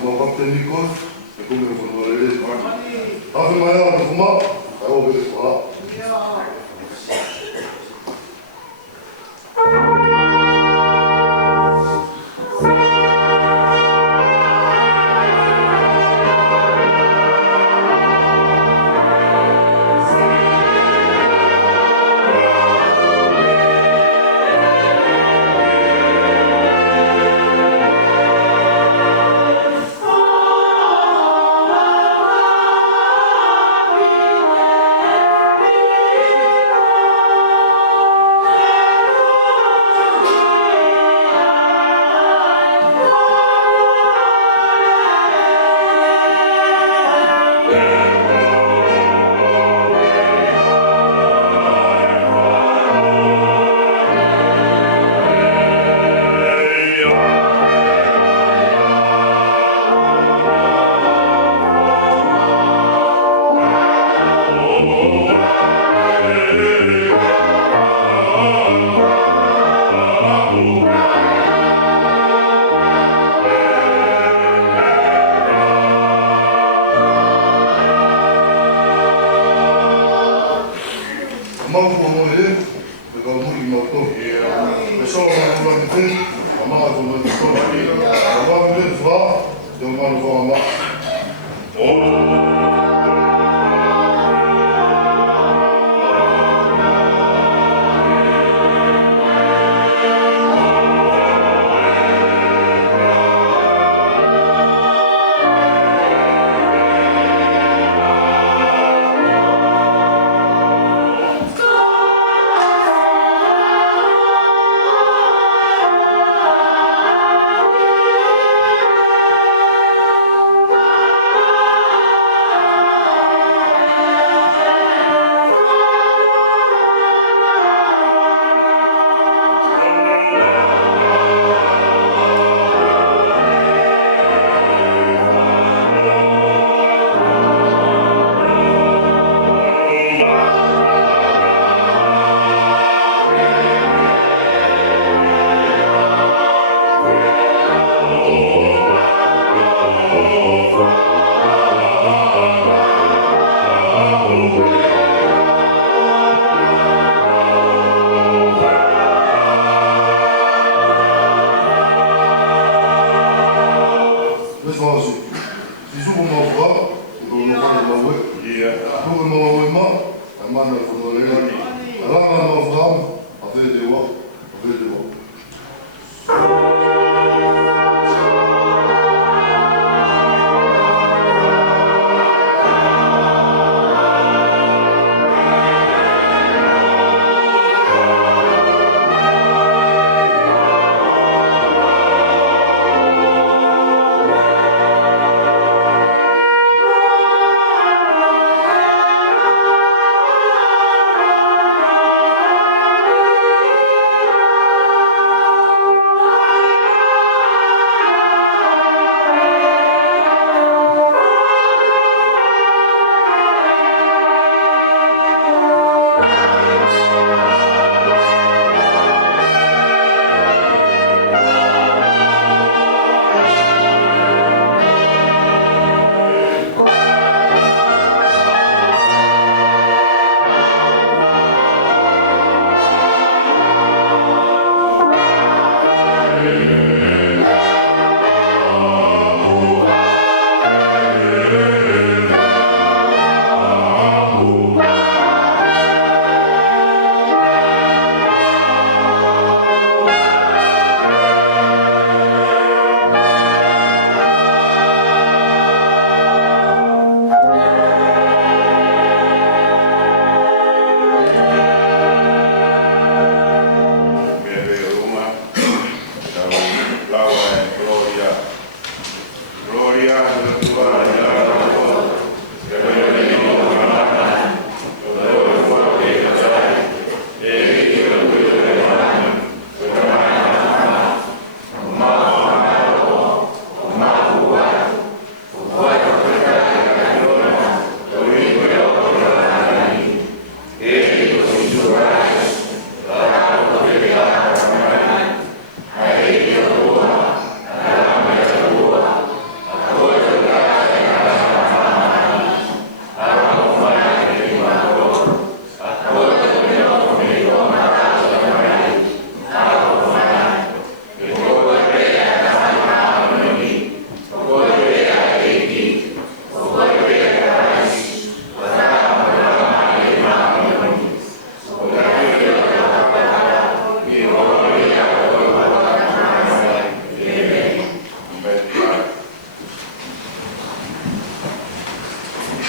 como Captain Nikos, e come sono le leggi. Anche Maiano, come? Stavo per qua.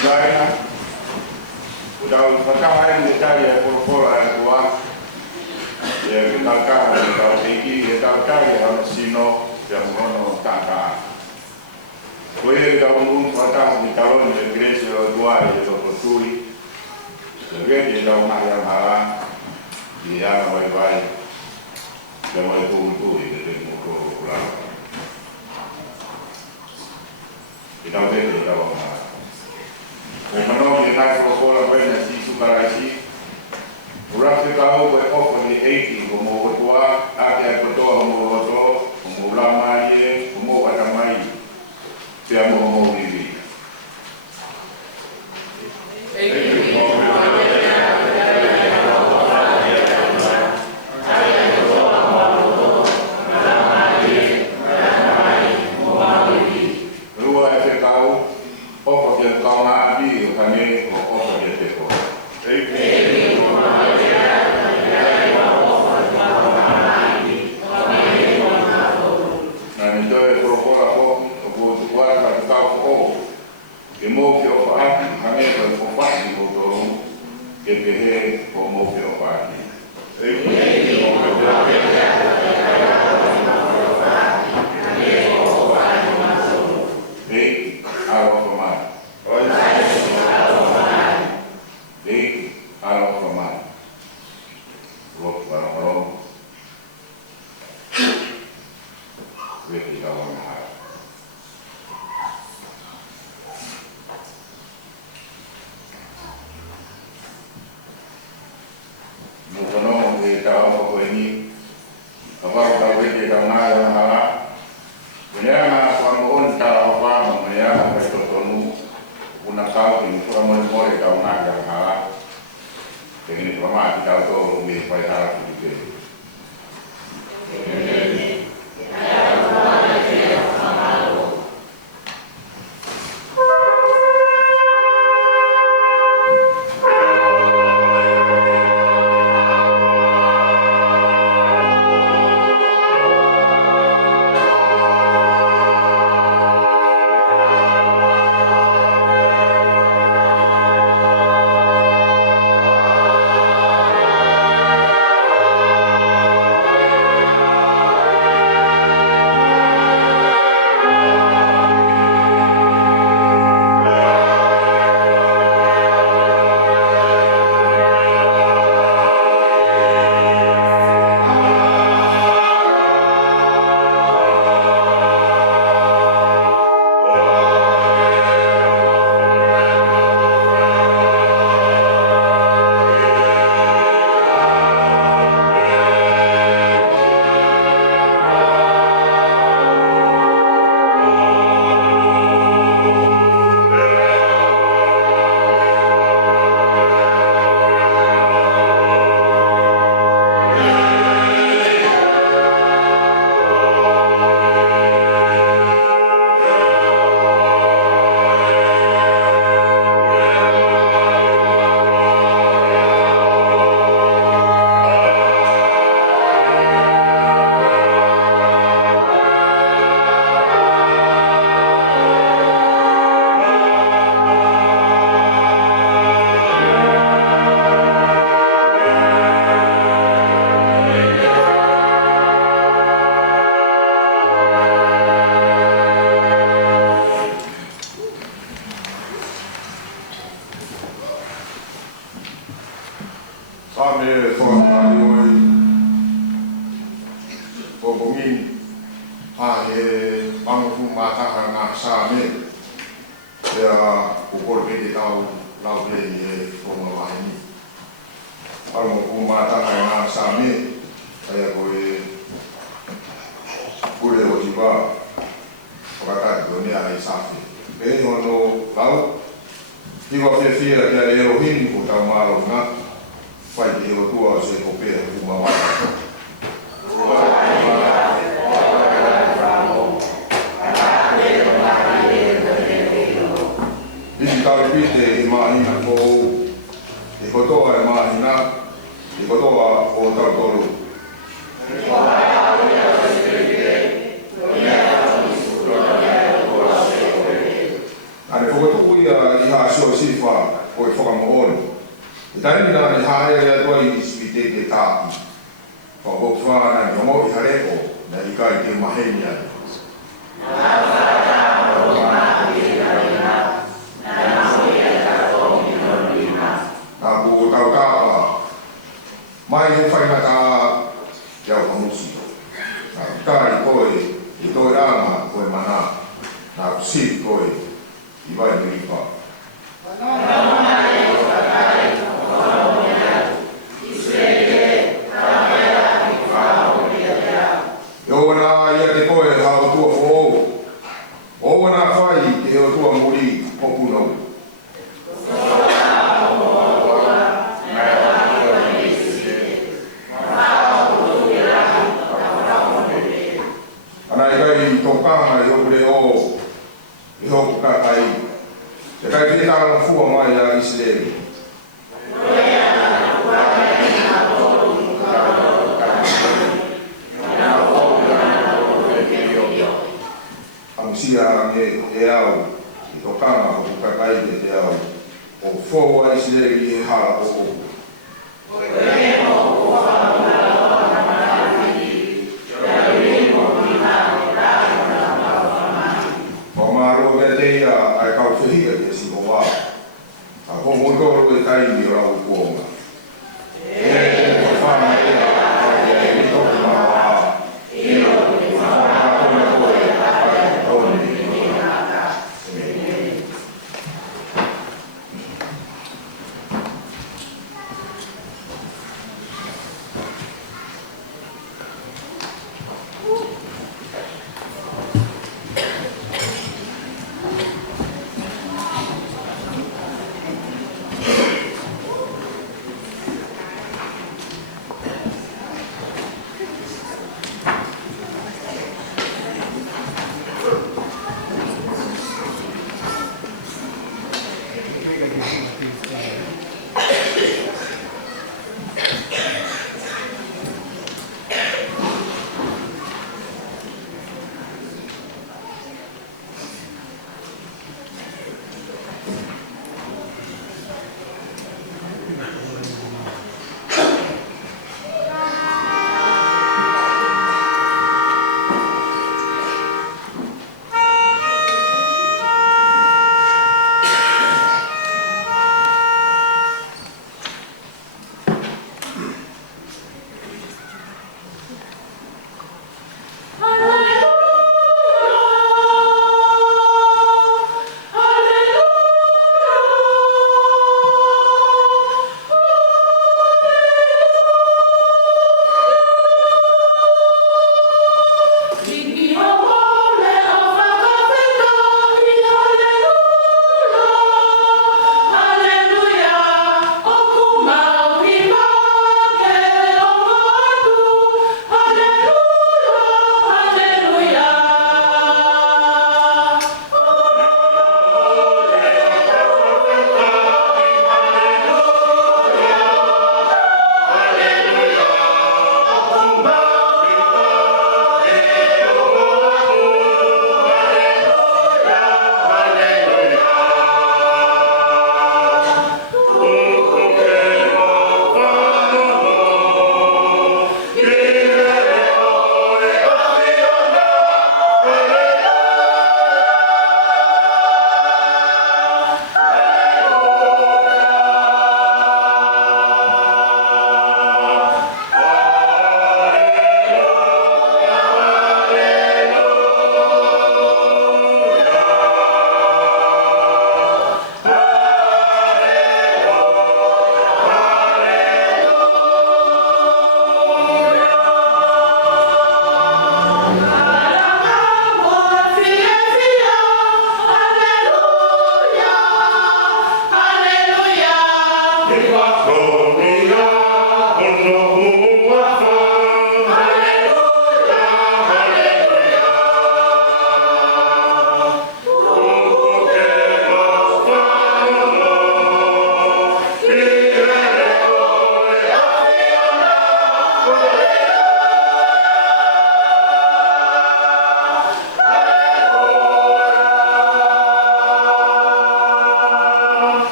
China. Udau pertama yang dicari pola tua, ya kita tinggi, kita cari orang Sino yang mono tangka. Kue kita umum pertama di tahun di Grecia dua di Tokoturi, kemudian di tahun yang halang, dia baik-baik, dia mau itu di muka pulang. Kita beri kita orang. Mengenai kita sekolah banyak si sukarasi, orang tahu bahwa di 80 como tua, ada betul como lama ye, como ada mai, siapa mau ini. ane whakatuku i haasua sifa o i whakamohoni. I tani na ni haere ia tua i iswite ke tāki. Whakok whāna i hongo i hareko na i kai te maheni ane. Nā ko tau kāpa, mai he whainata te au pamusi. Nā kāri koe i toi rāma koe mana, nā kusiri koe i vai miripa. E ona ia te koe hao tua whoo, o ona whai te heo tua muri popunau. Ana i kai tokanga i hokure o, i hoku kakai. E kai te tāna fua mai a Israeli. Amusia e au, i tokanga hoku kakai te au, o fua Israeli e hala o o. Ai kau whihia te si o wā. A hongo toro e taimi o rau kuonga. E te whana e a e toki maa wā. E o te whana kona koe a e toni i ngā.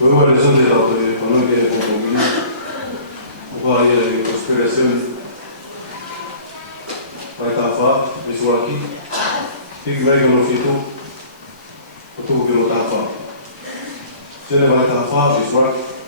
Luego les de la autoridad económica de Pomomini, o vai a conspiração, vai estar a falar, isso aqui, fique bem que eu não fiz tudo, eu estou que eu não estou a falar. Se ele vai estar a falar, isso aqui.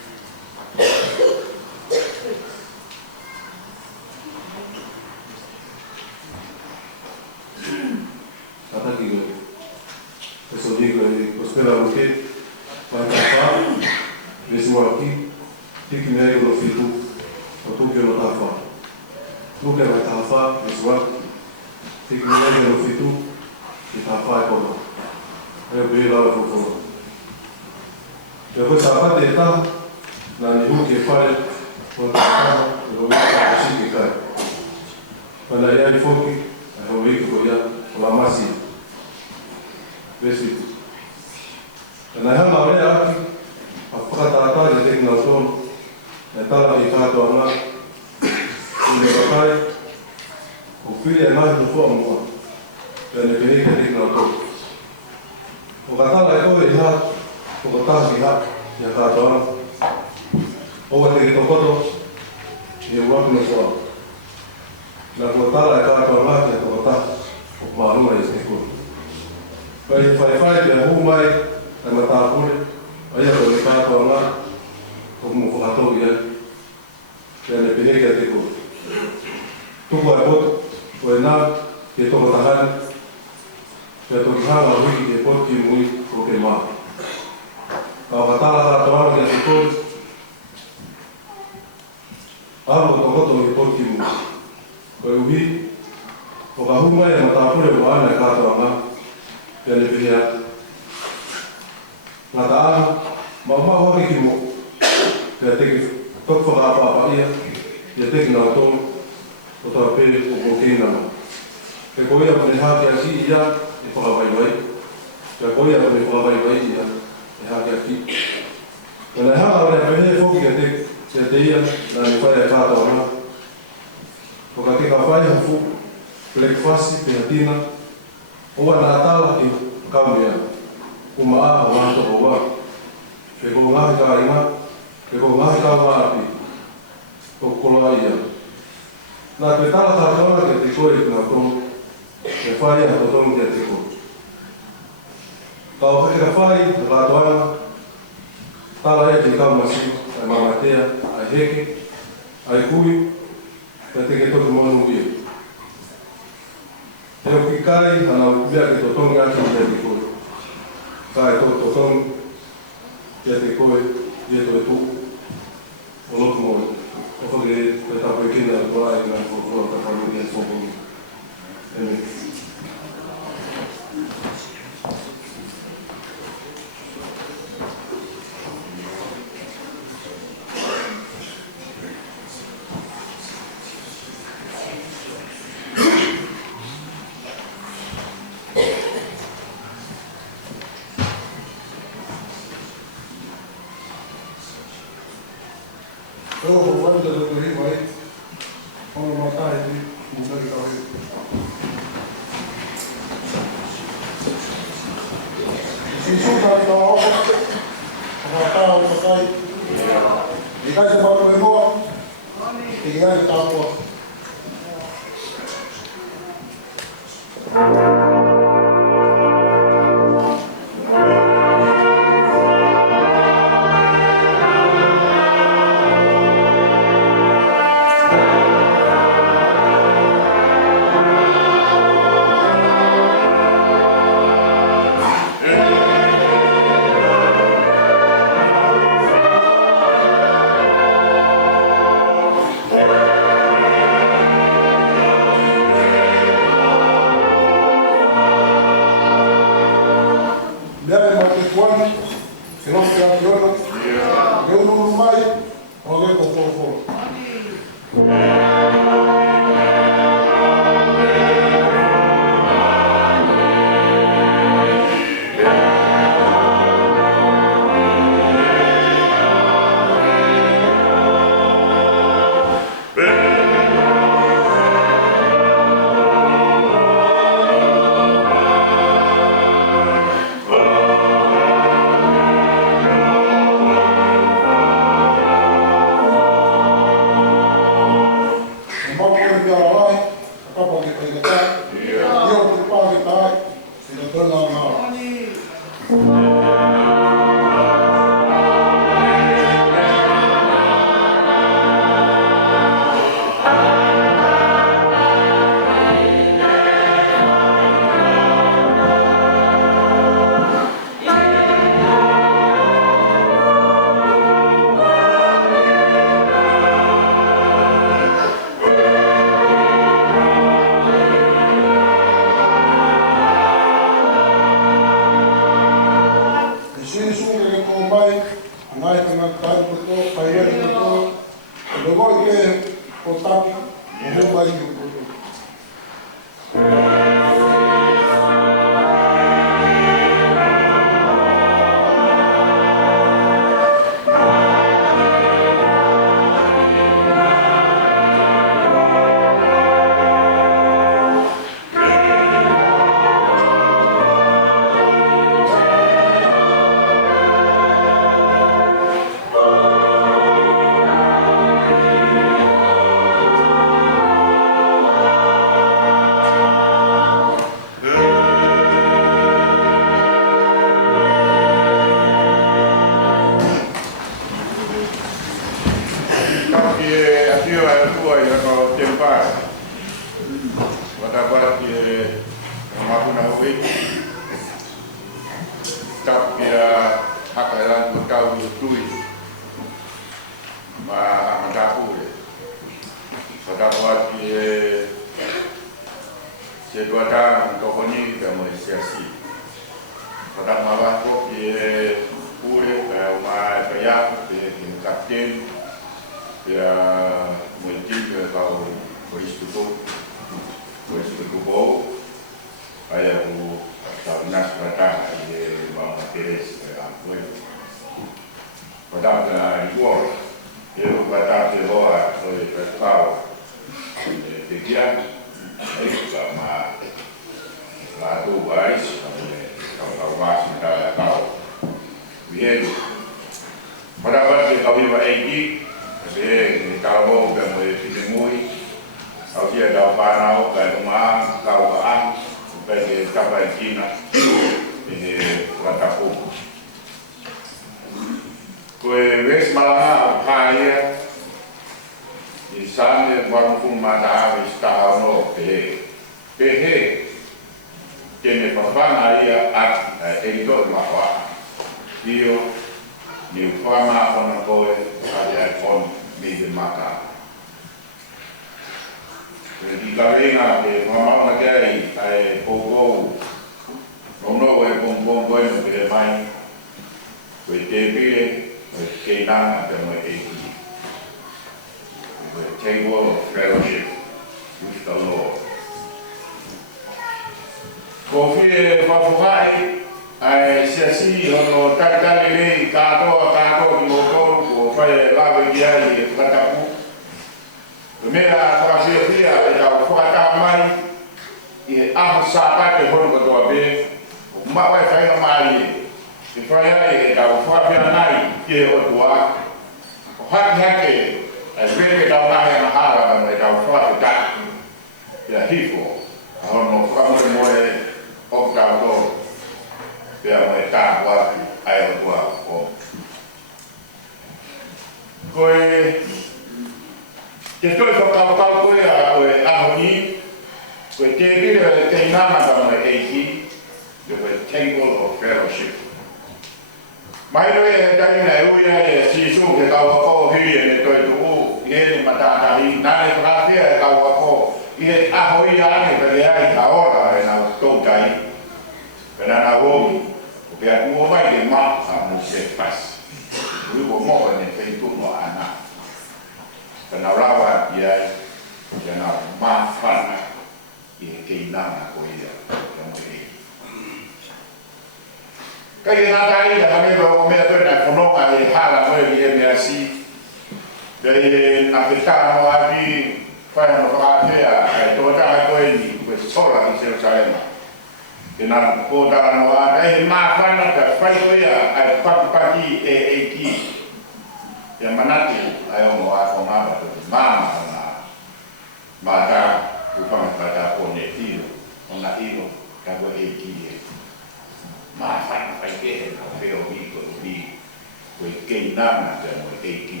nana te mo eki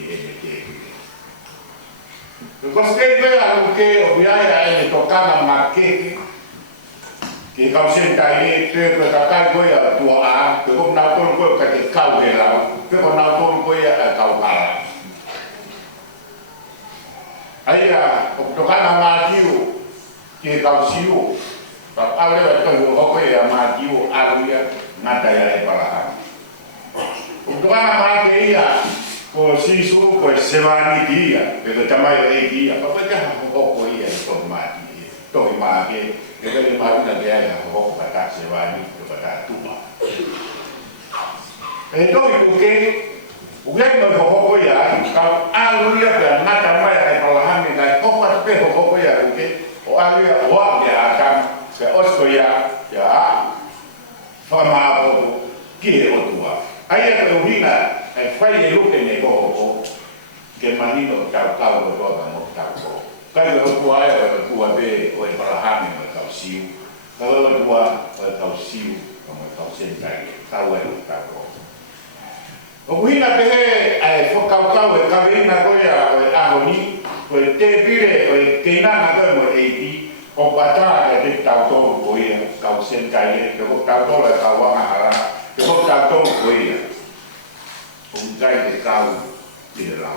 e te. Ko skei pe a ke o ia e tokana makeke ke kausenta e te ko ka ko ia tua a ko na to ko ka ke kau he la ko na to ko ia kau para. Aia o tokana matiu ke kausiu pa ale to ko ko ia matiu aluia ngata ia e para. O tokana matia ko sisu ko sevani dia pe tamai e dia pa pa ja ko ia to mati to mati ke le mati na dia ko pa ta sevani to pa ta tupa e to ku ke o que no ko ia ka aluia pe mata mai e pa la hami dai ko pa pe ko ia ke o aluia o ia ka se osko ia ya fama o ki o tua ai e hina e fai e luke ne ko ke manino ka ka o to da mo ka ko kai o tua e tua be o e para hami mo ka siu ka o tua o ka siu mo ka sentai ka o ka ko o hina pe e fo ka ka o ka be na ko ya o agoni o te pire o ke na na ko mo e ti o pata e te ta to ko ia ka sentai ke ko ta to la ka wa ha ke ko ta to ko ia un gai de kau di lau.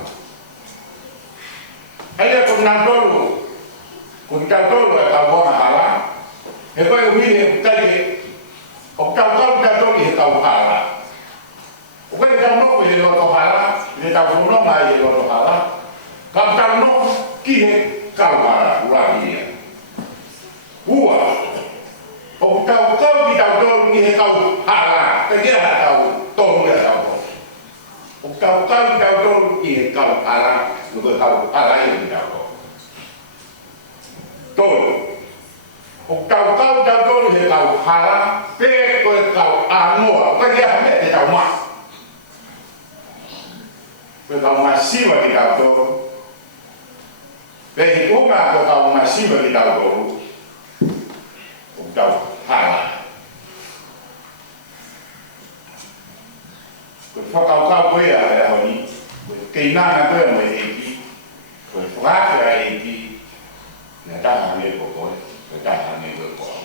Aia ko na tolu, ko ta tolu e ka bona hala. E ko e wini kai ke o ta tolu e ka hala. O ko ta no ko e lo hala, e ta ko no mai e lo hala. Ka ta no ki he ka hala ua ia. Ua. O ta ki ta tolu e ka hala, ke ia ta tolu e ka o kau tolu i kau ala, lupa kau ala i kau tolu. O kau tolu i kau ala, pe ko kau anoa, ko ia me te kau ma. Ko kau masiwa i kau tolu. Pe i uma ko kau masiwa i kau tolu. O kau ala. Ko whakau koe a e honi, ko kei nana koe mo e ki, ko whakaka e ki, na taha me ko koe, ko taha me ko koe.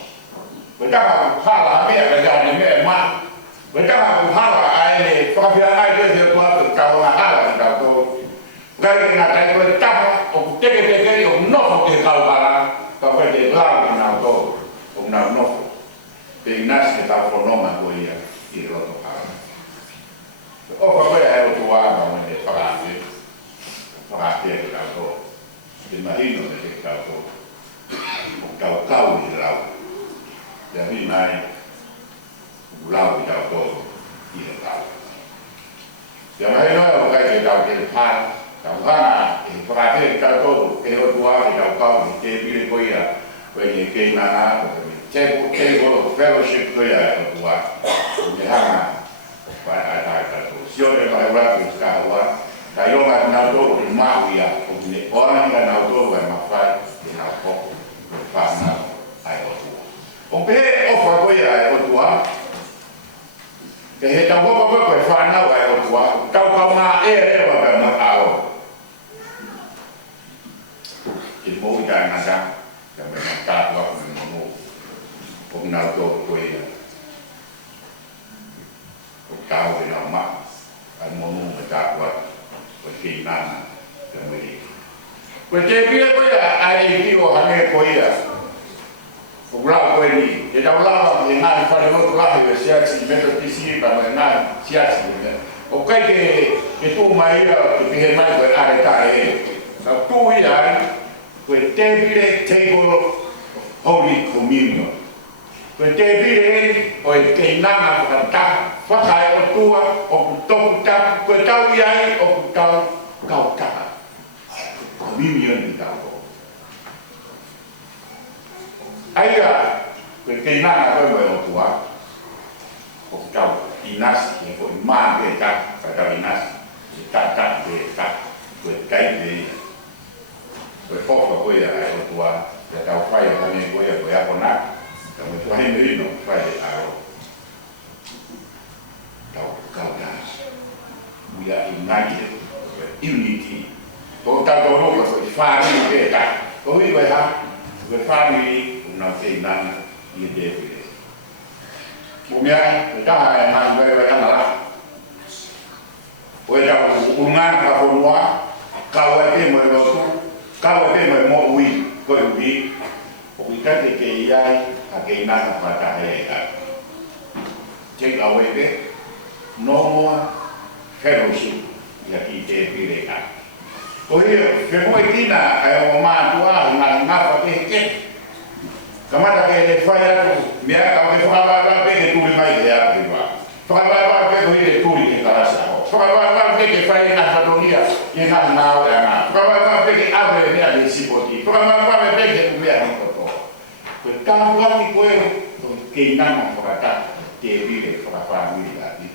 Ko taha ko hala mea ka jane mea ma, ko taha ko hala a e whakawhia ai koe te kua ko tau na hala ki tau tō. Kai na tai koe taha, o teke o nofo te kau para, ka koe te lau ki nau tō, o nau nofo. Te nasi te tau whanoma koe ia, i roto hala. O pa koe e o tua ma mo ne whakate e kau tō. Te mahino me te kau tō. O kau i lau. Te ahi mai, o lau i kau tō i he kau. Te mahino e o kai te kau te pāna. Kau hana e whakate e kau tō. E o tua i kau i te pire koe ia. Koe ni kei nana, te fellowship koe ia e o tua. Me hana, vai ai kau tō. Sio e vai rapi ka wa ka yo ma na do ni ma ia o ni ora ni na do wa ma fa ni na ko fa na ai o pe o fa ko ia o tua ke he ta bo ko fa na wa o tua ka ma e wa ba ma a o ki mo ka na da ka me na ka wa ni mo o na do ko ia o ka o na ma al mono metawa ko ke nana te meri ko te pia ko ya ai ki o hane ko ia o bra ko ni e ta bra ni na fa no bra e sia si meto ti si pa na sia si o kai ke tu mai ia ke he mai ko are ta e na tu ia ko te pia table holy communion. Ko te pire o e ke nana ka ta whakai o tua o ku toku ta ko tau iai o ku tau kau ta communion ni tau ko aia ko ke nana ko o tua o ku tau inasi ko ma ke ta ka tau inasi ta ke ta ko kai ke ko ko ia o tua ka tau whai o ne ko ia ko ia ko na Kamu tu hai merino pai aro. Kau nas. tau tau ko family ke ka ko wi ko ha ko family una ke nan ni de ke mo mia ta ha na wi wi na la o ya unga ka ko wa ka wa ke mo no tu ka wa ke mo wi ko wi o wi ka ke ia a ke na ka ta he ka che la we ke no more fellowship ya ki te pire ka ko he ke mo tina ai o ma tua na pa ke kamata ke le faya tu mia ka me fa ba ke tu mai ya priva fa ba ke ko ile tu ke ka sa fa ba ke faya na fatonia ye na na na fa ba ke abre ni a si poti fa ba ke ku ya ni ko ko ka wa ki ko ke na fa ta te pire fa family la di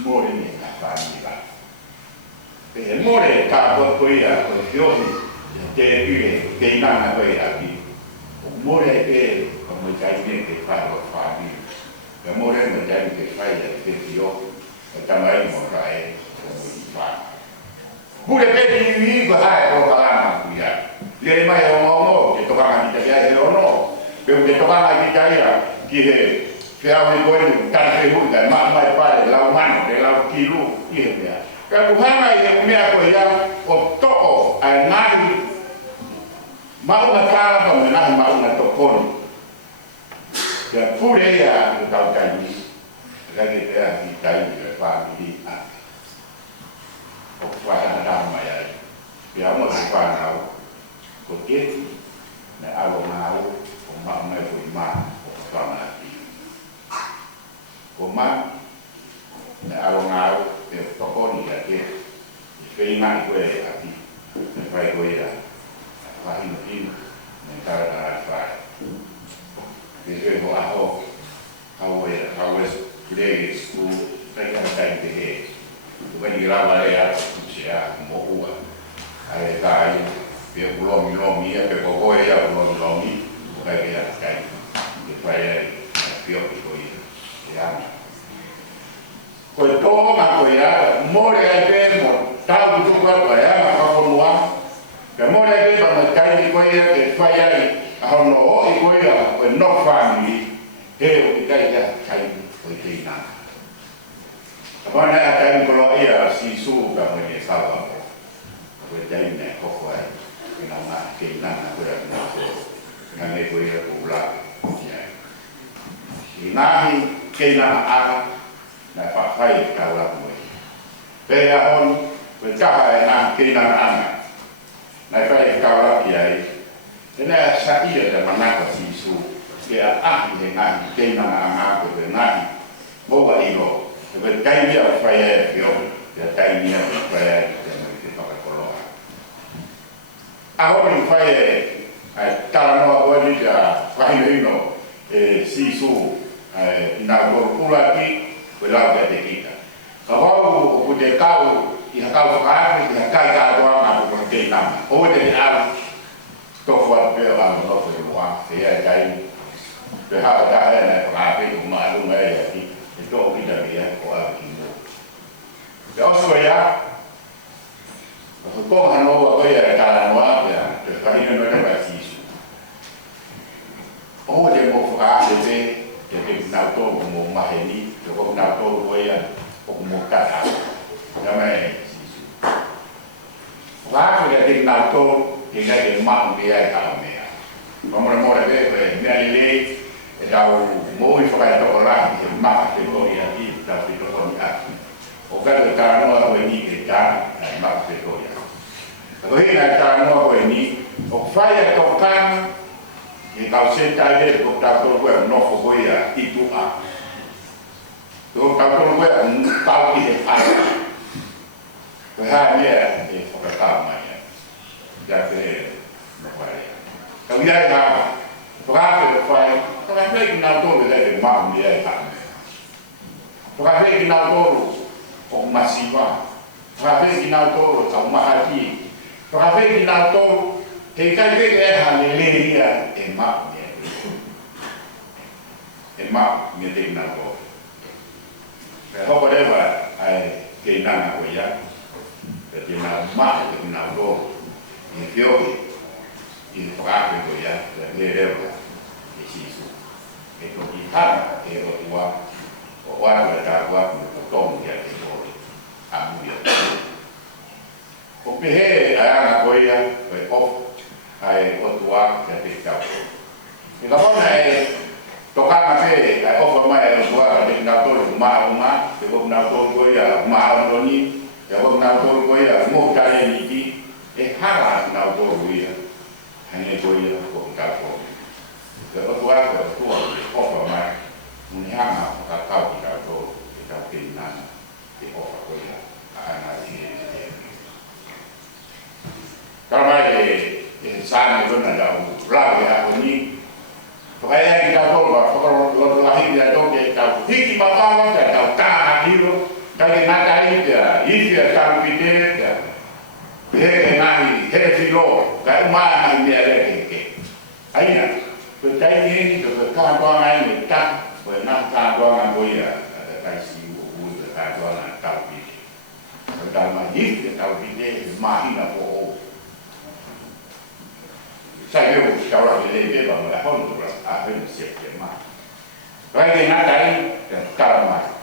more ni na family la e more ka ko ya ko yo te pire ke na ko ya di more che come già che fa lo fa di amore non già che fai che io tamai mo kai fa pure che di go dai ko kala ku ya le mai o che to ka di ya e no per che to ka di ya che fea mi coi tante volte ma mai fare la mano che la kilo che ya ka ku ha mai me ko ya o to ai nadi mau na kala to me na mau na to kon ya pure ya tau kai ni la ke te di tai de fa di a o fa na da ma ya ya mo fa na ko ke na alo na o ma ma ko ma o fa na di ko ma na alo na e to kon ya ke ke na ko e a di ne fa ko ya Fahim negara negara Fahim. Jadi kalau kau play school, mereka tak deh. Bukan di luar ya, usia mau buat. Ada kaya, dia belum ya, pekoko ya belum bukan dia kaya. Dia dia ya. Kau tahu nak ya, more aja mau tahu tu kau ya, nak kau luang. Kamore ke ba kai ni ko ya ke faya ni a no o ko ya ko no family e o kai ya kai ko ke na apa na kai ko lo ya si su ka mo ni sa ba ko dai ne ko ko ai na na ke na ko ya na ko na ne ko ya ko la ya na hi ke na a na fa fai ka la mo pe ya on ko ka na ke na ana na fai kawa kiai ena saia da manaka sisu ke a na ke na anga ko na mo wa ilo e kai mia fai yo ya kai mia fai ke pa ko lo a ho ni fai ai tala no ko ni ja fai no sisu na ko kula ki ko la ga de kita ka ho ko de kau ia kau ka ia kai ka doa na ko ke na o de a to fo pe la no se wa se ia kai pe ha da na ka pe ko ma lu mai ya ki to ki da ia ko a ki mo ya so ya ko ha no wa ko ia ka la no ya te ka ni no ba si su o de mo fa de na to mo ma he ni ko na to ko ia ko mo ka ya mai Lagu dari nato hingga di mak dia kami. Memor-memor dia ni dah mau ifakai orang di mak Victoria di tapi Victoria. Okat kerana orang ini kita mak Victoria. Kalau ini kerana orang ini, okfaya tokan di kau sentai di kota Tolwe no fogoya itu a. Kota Tolwe tahu ini apa. Hanya di kota mana, jadi apa? Kalau dia dah, berapa lepas, kalau dia kenal tu dia mampu dia tak. Kalau dia kenal tu, orang masifah. Kalau dia kenal tu, orang mahati. Kalau dia kenal tu, kita dia hanya dia emak dia. Emak dia kenal tu. Kalau pada apa, kenal aku ya. Jadi nama mak kenal tu, e fiori, il fracco ya, la vera, e si su. E con il tana e lo tua, o guarda da guarda, o tom ya e fuori, a muia. O pehe a ana goia, e off, ai o tua, che te cau. E la bona è toccare a te, e off mai lo tua, e nato ma, e o nato goia, ma ogni, e o nato goia, molta e e hara nato goia, e goia, o capo. E o tua, off mai, un hanga, a cau di nato, e capinana, e off goia, a ana di. Kalau sana itu nada ulah ya ini, pokoknya kita tahu bahwa kalau lahir dia tahu dia tahu, hiki bawa dia tahu tahan itu, dari nada itu ya, itu ya tahu pikir ya, heke nahi, heke filo, kayak mana ini ada heke, ayah, percaya ini tu kan tuan ini tak, benar kan tuan boya, ada kaisi ubu, kan tuan tahu pikir, dalam hidup tahu pikir, mahin apa. Saya juga kalau lebih banyak orang tu apa yang siap jemaah. Lagi nak cari kalau mah.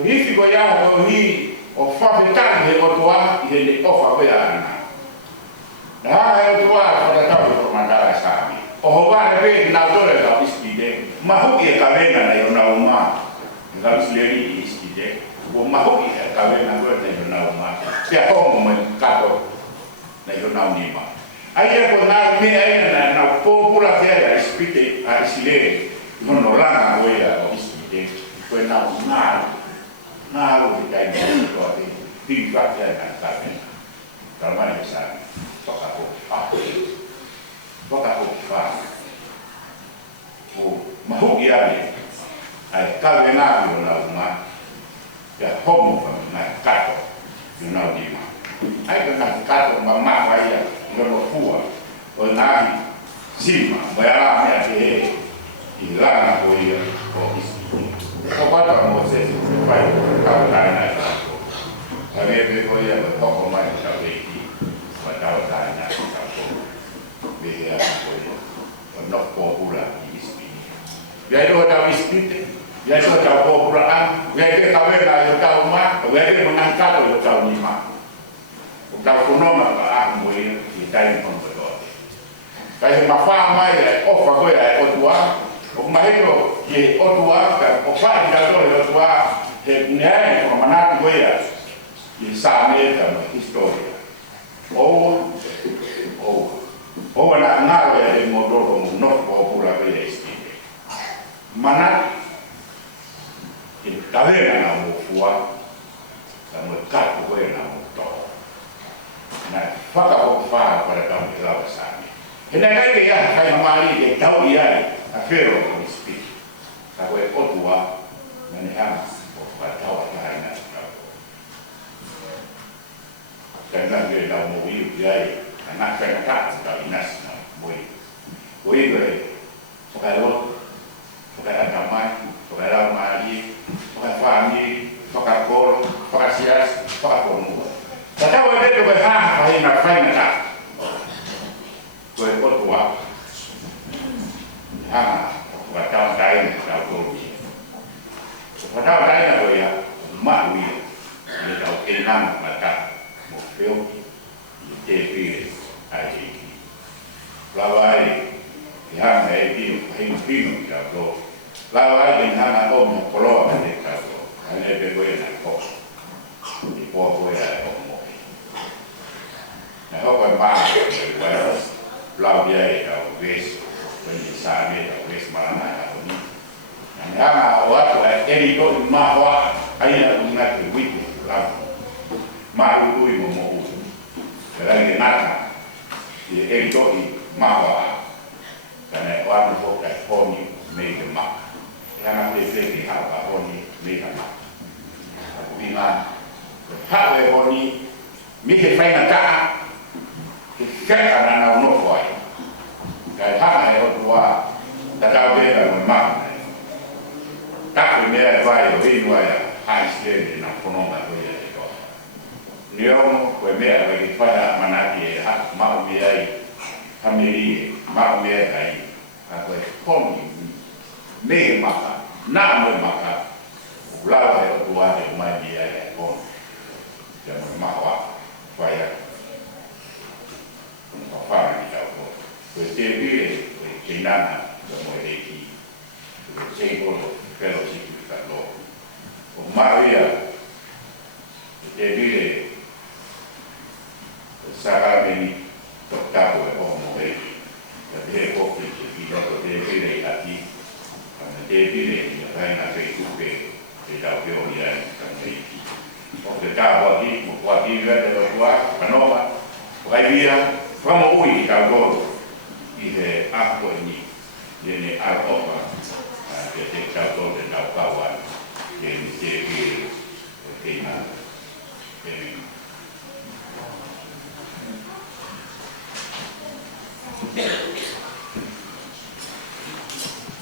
Ini juga yang ini offer kita ni orang ini offer apa yang mana. Dah yang tua pada tahu permata kami. Oh bahawa nak tu adalah istri. Mahu ia kahwin dengan orang rumah. Kalau sendiri istri. Mahu ia kahwin dengan orang rumah. Siapa orang kata dengan orang rumah. Ayah pun nak ni ayah nak popular dia ispite a isile monolang aku ya ispite pun nak lu kita ini tu ada tingkat dia nak kami kalau mana bisa tok aku mahu dia ni ay kalau nak lu rumah ya homo nak kato you know di mana ay nak kato mama ayah kalau kuat, kalau nabi, sima, bayar apa ya? Hilang aku ya, kok istri. Kau pada Moses, baik, kau tanya aku. Kami berkau ya, berkau pemain kau ini, kau tanya aku. Biar aku ya, nak popular istri. Biar itu ada istri, biar itu ada popularan, biar itu kau ada kau mak, biar itu mengangkat kau lima. Kau kuno mak aku ya. Kita pun berdoa. Kalau mafaham ya, offer kau ya, otua, okmahido, ye otua, kan offer kita tu otua, heknya, mana kau ya, ye sana kan historia. Oh, nak ngaruh ya, di modal not popular ya istri. Mana, kalau yang nak buat, kamu kat kau yang nak buat. Nah, fakta pada tahun ke lawasan. Hendak dia hai mali dia tahu dia afero mesti. Kalau otua meneham pada tahun lain. Karena dia dah mau dia anak saya tak tahu inas boleh. Boleh kalau agama, kalau mali, kalau family, kalau kor, kalau sias, kalau komunikasi. Tapi kalau dia berhak, saya nak find tak. Kau tua, kau tahu lain, tahu ni. Kau tahu lain apa ya? Mak ni, dia tahu kenang mata, mufil, TV, ICT. Lawai, yang ada film tahu. Lawai dengan apa mukolo ada tahu. Hanya berbuat nak kos, di bawah ada kos. Nah, kalau mana, lau dia itu wes, penyiasat itu wes mana ini. Nah, awak itu mahwa, ayah mengat duit lau, mahu duit mau, kalau dia nak, dia itu mahwa, karena awak bukan poni megamak, yang ada di apa poni megamak, bila hal poni mikir faham tak? Kita anak nak buat, kalau tak ada tua, tak tahu dia memang. Tak punya buat, ini buat, high stage nak penuh lah tu ya itu. Leono, que mea, que para manati, mau miai, família, mau miai aí, a coisa, come, me maka, na me maka, o lado é o lado é mais miai, come, já me mawa, vai a, não fala de tal coisa, pois tem vire, pois tem nada, da moeda aqui, pois tem bolo, pelo significado, o Maria, tem vire Sarameni, toccavo e pomo e le poche che dopo deve vedere aquí, quando deve vedere la reina che tu che da che ogni anno también. Porque cavo aquí, como aquí verde lo cual, panova, vai via, vamos ui dal gol, e acqua e viene al opera.